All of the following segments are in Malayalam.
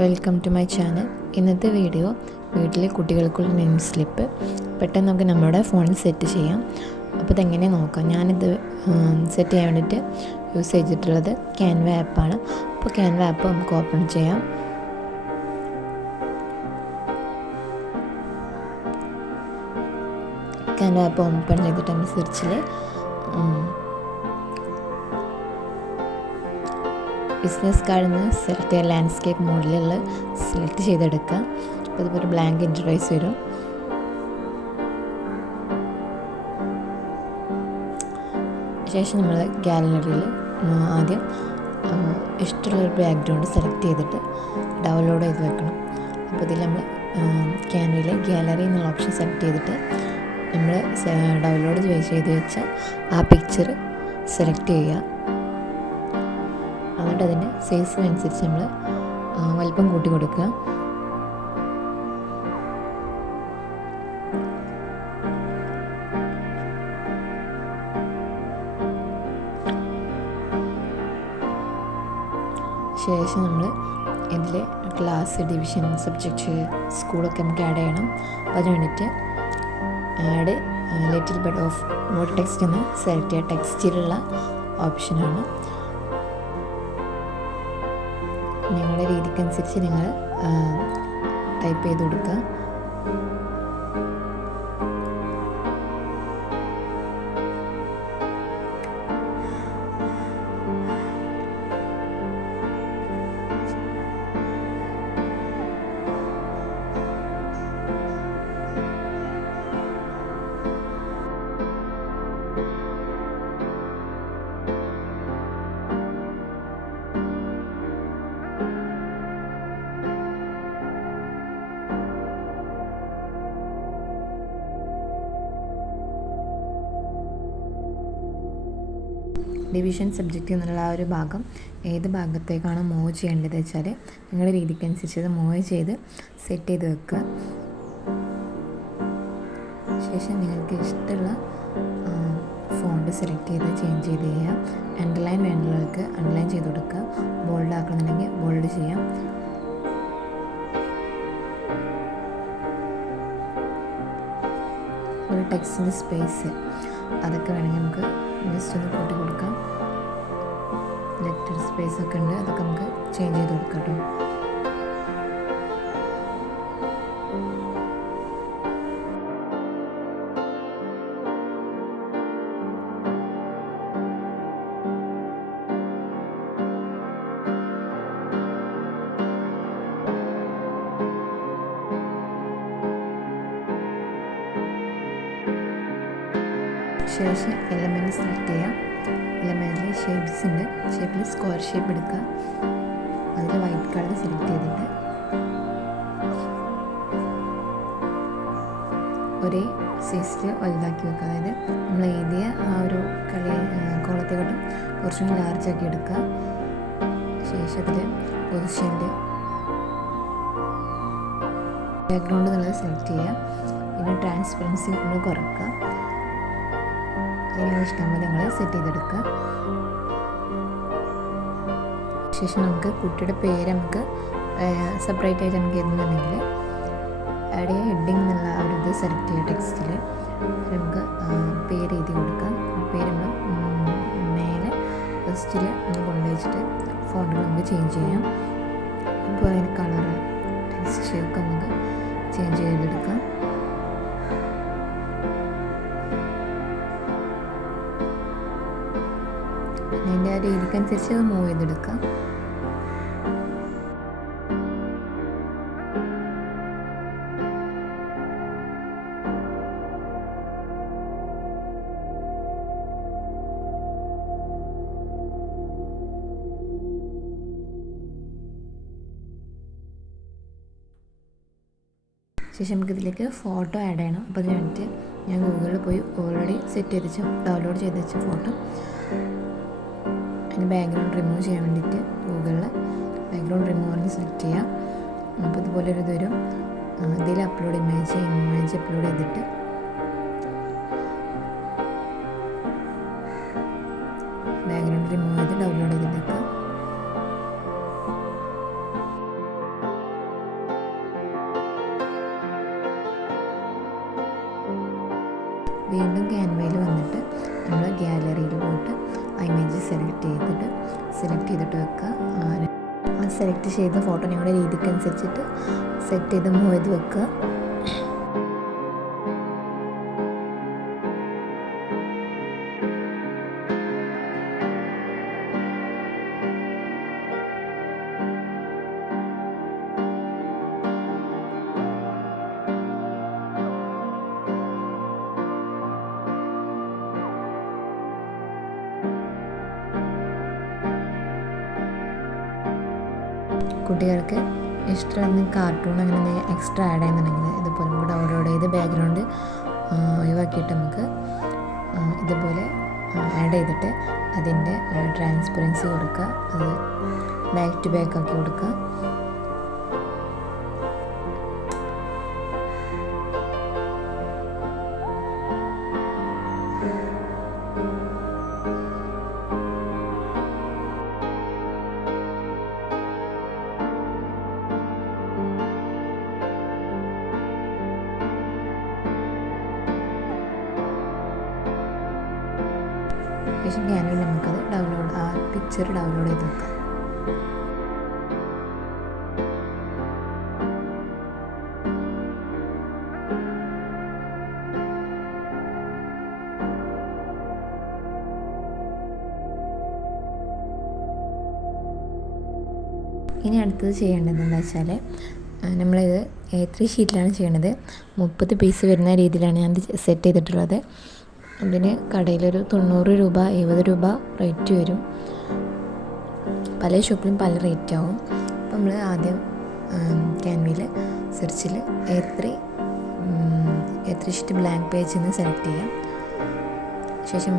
Welcome to my channel. ഇന്നത്തെ വീഡിയോ വീട്ടിലെ കുട്ടികൾക്കുള്ള നെയിം സ്ലിപ്പ് പെട്ടെന്ന് നമുക്ക് നമ്മുടെ ഫോണിൽ സെറ്റ് ചെയ്യാം. അപ്പോൾ ഇതെങ്ങനെ നോക്കാം. ഞാനിത് സെറ്റ് ചെയ്യാൻ വേണ്ടിയിട്ട് യൂസ് ചെയ്തിട്ടുള്ളത് ക്യാൻവ ആപ്പാണ്. അപ്പോൾ ക്യാൻവ ആപ്പ് നമുക്ക് ഓപ്പൺ ചെയ്യാം. ക്യാൻവ ആപ്പ് ഓപ്പൺ ചെയ്തിട്ട് നമ്മൾ സെർച്ചിൽ ബിസിനസ് കാർഡിൽ നിന്ന് സെലക്ട് ചെയ്യുക. ലാൻഡ്സ്കേപ്പ് മോഡലുള്ള സെലക്ട് ചെയ്തെടുക്കുക. അപ്പോൾ ഇതുപോലെ ഒരു ബ്ലാങ്ക് ഇൻ്റർഫേസ് വരും. ശേഷം നമ്മൾ ഗാലറിയിൽ ആദ്യം ഇഷ്ടമുള്ളൊരു ബാക്ക്ഗ്രൗണ്ട് സെലക്ട് ചെയ്തിട്ട് ഡൗൺലോഡ് ചെയ്ത് വെക്കണം. അപ്പോൾ ഇതിൽ നമ്മൾ ക്യാൻവയിലെ ഗാലറി എന്നുള്ള ഓപ്ഷൻ സെലക്ട് ചെയ്തിട്ട് നമ്മൾ ഡൗൺലോഡ് ചെയ്ത് വെച്ച ആ പിക്ചർ സെലക്ട് ചെയ്യുക. എന്നിട്ട് അതിൻ്റെ സൈസിനനുസരിച്ച് നമ്മൾ വലിപ്പം കൂട്ടി കൊടുക്കുക. ശേഷം നമ്മൾ ഇതിൽ ക്ലാസ്, ഡിവിഷൻ, സബ്ജക്റ്റ്, സ്കൂളൊക്കെ നമുക്ക് ആഡ് ചെയ്യണം. അപ്പോൾ അതിന് വേണ്ടിയിട്ട് add little bit of more text എന്ന് സെലക്ട് ചെയ്യുക. ടെക്സ്റ്റിലുള്ള ഓപ്ഷനാണ്. നിങ്ങളുടെ രീതിക്കനുസരിച്ച് നിങ്ങൾ ടൈപ്പ് ചെയ്ത് കൊടുക്കുക. ഡിവിഷൻ സബ്ജക്റ്റ് എന്നുള്ള ആ ഒരു ഭാഗം ഏത് ഭാഗത്തേക്കാണ് മൂവ് ചെയ്യേണ്ടത് വെച്ചാൽ നിങ്ങളുടെ രീതിക്കനുസരിച്ച് അത് മൂവ് ചെയ്ത് സെറ്റ് ചെയ്ത് വെക്കുക. ശേഷം നിങ്ങൾക്ക് ഇഷ്ടമുള്ള ഫോണ്ട് സെലക്ട് ചെയ്ത് ചേഞ്ച് ചെയ്ത് ചെയ്യുക. അണ്ടർലൈൻ വേണ്ടവർക്ക് അണ്ടർലൈൻ ചെയ്ത് കൊടുക്കുക. ബോൾഡ് ആക്കണമെന്നുണ്ടെങ്കിൽ ബോൾഡ് ചെയ്യാം. ഒരു ടെക്സ്റ്റിൻ്റെ സ്പേസ് അതൊക്കെ വേണമെങ്കിൽ നമുക്ക് ജസ്റ്റ് ഒന്ന് കൂട്ടി കൊടുക്കാം. ലെറ്റർ സ്പേസ് ഒക്കെ ഉണ്ട്, അതൊക്കെ നമുക്ക് ചേഞ്ച് ചെയ്ത് കൊടുക്കാം കേട്ടോ. ശേഷം എലമെൻറ്റ് സെലക്ട് ചെയ്യാം. എലമെൻറ്റിൽ ഷേപ്സ് ഉണ്ട്. ഷേപ്പിൽ സ്ക്വയർ ഷേപ്പ് എടുക്കുക. അതിൽ വൈറ്റ് കളർ സെലക്ട് ചെയ്തിട്ട് ഒരേ സൈസിൽ വലുതാക്കി വെക്കുക. അതായത് നമ്മൾ എഴുതിയ ആ ഒരു കോളത്തെക്കാട്ടും കുറച്ചും കൂടി ലാർജ് ആക്കി എടുക്കുക. ശേഷം അതിൽ പൊസിഷനിൽ ബാക്ക്ഗ്രൗണ്ട് എന്നുള്ളത് സെലക്ട് ചെയ്യുക. പിന്നെ ട്രാൻസ്പെറൻസി ഒന്ന് കുറക്കുക. നിങ്ങൾ ഇഷ്ടംപോലെ നിങ്ങൾ സെറ്റ് ചെയ്തെടുക്കുക. ശേഷം നമുക്ക് കുട്ടിയുടെ പേര് നമുക്ക് സെപ്പറേറ്റ് ആയിട്ട് നമുക്ക് എഴുതുന്നുണ്ടെങ്കിൽ ആഡ് ചെയ്യുക. ഹെഡിങ് എന്നുള്ള ആ ഒരു ഇത് സെലക്ട് ചെയ്യുക. ടെക്സ്റ്റിൽ നമുക്ക് പേര് എഴുതി കൊടുക്കാം. പേര് നമ്മൾ മേലെ ഫസ്റ്റിൽ ഒന്ന് കൊണ്ടുവച്ചിട്ട് ഫോണ്ടുകൾ നമുക്ക് ചേഞ്ച് ചെയ്യാം. അപ്പോൾ അതിന് കളറ്, ടെക്സ്റ്റ് ഒക്കെ നമുക്ക് ചേഞ്ച് ചെയ്തെടുക്കാം. അതിൻ്റെ ആ രീതിക്കനുസരിച്ച് അത് മൂവ് ചെയ്തെടുക്കാം. ശേഷം നമുക്കിതിലേക്ക് ഫോട്ടോ ആഡ് ചെയ്യണം. അപ്പോൾ അതിന് വേണ്ടിയിട്ട് ഞാൻ ഗൂഗിളിൽ പോയി ഓൾറെഡി സെറ്റ് ചെയ്ത് വെച്ച ഡൗൺലോഡ് ചെയ്ത് വെച്ച ഫോട്ടോ അതിന് ബാക്ക്ഗ്രൗണ്ട് റിമൂവ് ചെയ്യാൻ വേണ്ടിയിട്ട് ഗൂഗിളിൽ ബാക്ക്ഗ്രൗണ്ട് റിമൂവറിന് സെലക്ട് ചെയ്യാം. അപ്പോൾ ഇതുപോലെ ഒരു ഇത് വരും. ഇതിൽ അപ്ലോഡ് ഇമേജ് അപ്ലോഡ് ചെയ്തിട്ട് ബാക്ക്ഗ്രൗണ്ട് റിമൂവ് ചെയ്ത് ഡൗൺലോഡ് ചെയ്തെടുക്കുക. വീണ്ടും ക്യാൻവയിൽ വന്നിട്ട് നമ്മൾ ഗാലറിയിൽ പോയിട്ട് ആ ഇമേജ് സെലക്ട് ചെയ്തിട്ട് വെക്കുക. ആ സെലക്ട് ചെയ്ത ഫോട്ടോ ഞങ്ങളുടെ രീതിക്ക് അനുസരിച്ചിട്ട് സെറ്റ് ചെയ്ത് മൂവ് ചെയ്ത് വെക്കുക. കുട്ടികൾക്ക് ഇഷ്ടമുള്ള കാർട്ടൂൺ അങ്ങനെ എക്സ്ട്രാ ആഡ് ചെയ്യുന്നുണ്ടെങ്കിൽ ഇതുപോലെ നമുക്ക് ഡൗൺലോഡ് ചെയ്ത് ബാക്ക്ഗ്രൗണ്ട് ഒഴിവാക്കിയിട്ട് നമുക്ക് ഇതുപോലെ ആഡ് ചെയ്തിട്ട് അതിൻ്റെ ട്രാൻസ്പെറൻസി കൊടുക്കുക, അത് ബാക്ക് ടു ബാക്ക് ആക്കി കൊടുക്കുക. ശേഷം ക്യാൻവയിൽ നമുക്കത് ആ പിക്ചർ ഡൗൺലോഡ് ചെയ്ത് വെക്കാം. ഇനി അടുത്തത് ചെയ്യേണ്ടത് എന്താ വെച്ചാൽ നമ്മളിത് A3 ഷീറ്റിലാണ് ചെയ്യണത്. 30 പീസ് വരുന്ന രീതിയിലാണ് ഞാൻ സെറ്റ് ചെയ്തിട്ടുള്ളത്. അതിന് കടയിലൊരു 90 രൂപ 70 രൂപ റേറ്റ് വരും. പല ഷോപ്പിലും പല റേറ്റ് ആവും. അപ്പം നമ്മൾ ആദ്യം ക്യാൻവയിൽ സെർച്ചിൽ A3 ഷീറ്റ് ബ്ലാങ്ക് പേജിൽ നിന്ന് സെലക്ട് ചെയ്യാം. ശേഷം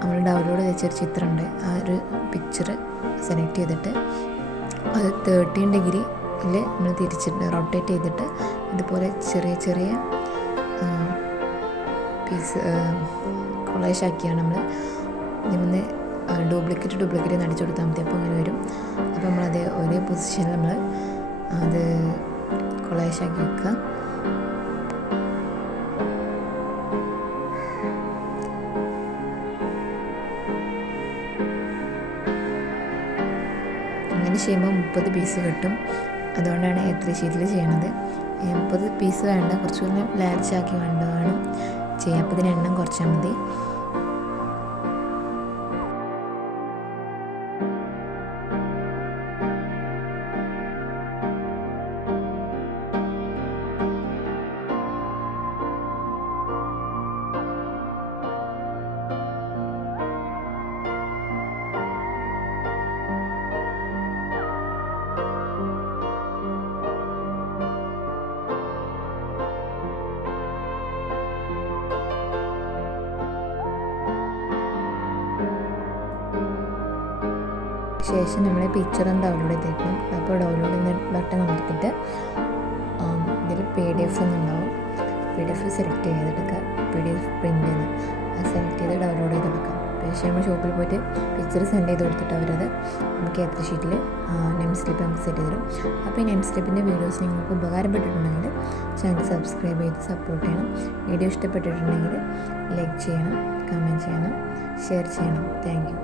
നമ്മൾ ഡൗൺലോഡ് ചെയ്തൊരു ചിത്രമുണ്ട്, ആ ഒരു പിക്ചർ സെലക്ട് ചെയ്തിട്ട് അത് 13 ഡിഗ്രിയിൽ നമ്മൾ തിരിച്ചിട്ട് റൊട്ടേറ്റ് ചെയ്തിട്ട് ഇതുപോലെ ചെറിയ ചെറിയ പീസ് കൊളേജ് ആക്കിയാണ് നമ്മൾ നിന്ന് ഡ്യൂപ്ലിക്കേറ്റ് നടിച്ചു കൊടുത്താൽ മതി. അപ്പോൾ അങ്ങനെ വരും. അപ്പോൾ നമ്മളത് ഒരേ പൊസിഷനിൽ നമ്മൾ അത് കൊളേജ് ആക്കി വെക്കുക. അങ്ങനെ ചെയ്യുമ്പോൾ 30 പീസ് കിട്ടും. അതുകൊണ്ടാണ് A3 ഷീറ്റിൽ ചെയ്യണത്. 30 പീസ് വേണ്ട, കുറച്ചുകൂടി ലാർജ് ആക്കി വേണം ചെയ്യാം. അപ്പോൾ ഇതിന് എണ്ണം കുറച്ചാൽ മതി. ശേഷം നമ്മൾ പിക്ചറും ഡൗൺലോഡ് ചെയ്തേക്കണം. അപ്പോൾ ഡൗൺലോഡ് ചെയ്യുന്ന ബട്ടൺ അമർത്തിയിട്ട് ഇതിൽ PDF എന്നുണ്ടാവും. PDF സെലക്ട് ചെയ്തെടുക്കുക. PDF പ്രിൻ്റ് ചെയ്യുന്ന അത് സെലക്ട് ചെയ്ത് ഡൗൺലോഡ് ചെയ്തെടുക്കാം. പക്ഷേ നമ്മൾ ഷോപ്പിൽ പോയിട്ട് പിക്ചർ സെൻഡ് ചെയ്ത് കൊടുത്തിട്ട് അവരത് നമുക്ക് A3 ഷീറ്റിൽ നെയിം സ്ലിപ്പ് നമുക്ക് സെറ്റ് ചെയ്ത് തരും. അപ്പോൾ ഈ നെയിം സ്ലിപ്പിൻ്റെ വീഡിയോസ് നിങ്ങൾക്ക് ഉപകാരപ്പെട്ടിട്ടുണ്ടെങ്കിൽ ചാനൽ സബ്സ്ക്രൈബ് ചെയ്ത് സപ്പോർട്ട് ചെയ്യണം. വീഡിയോ ഇഷ്ടപ്പെട്ടിട്ടുണ്ടെങ്കിൽ ലൈക്ക് ചെയ്യണം, കമൻറ്റ് ചെയ്യണം, ഷെയർ ചെയ്യണം. Thank you.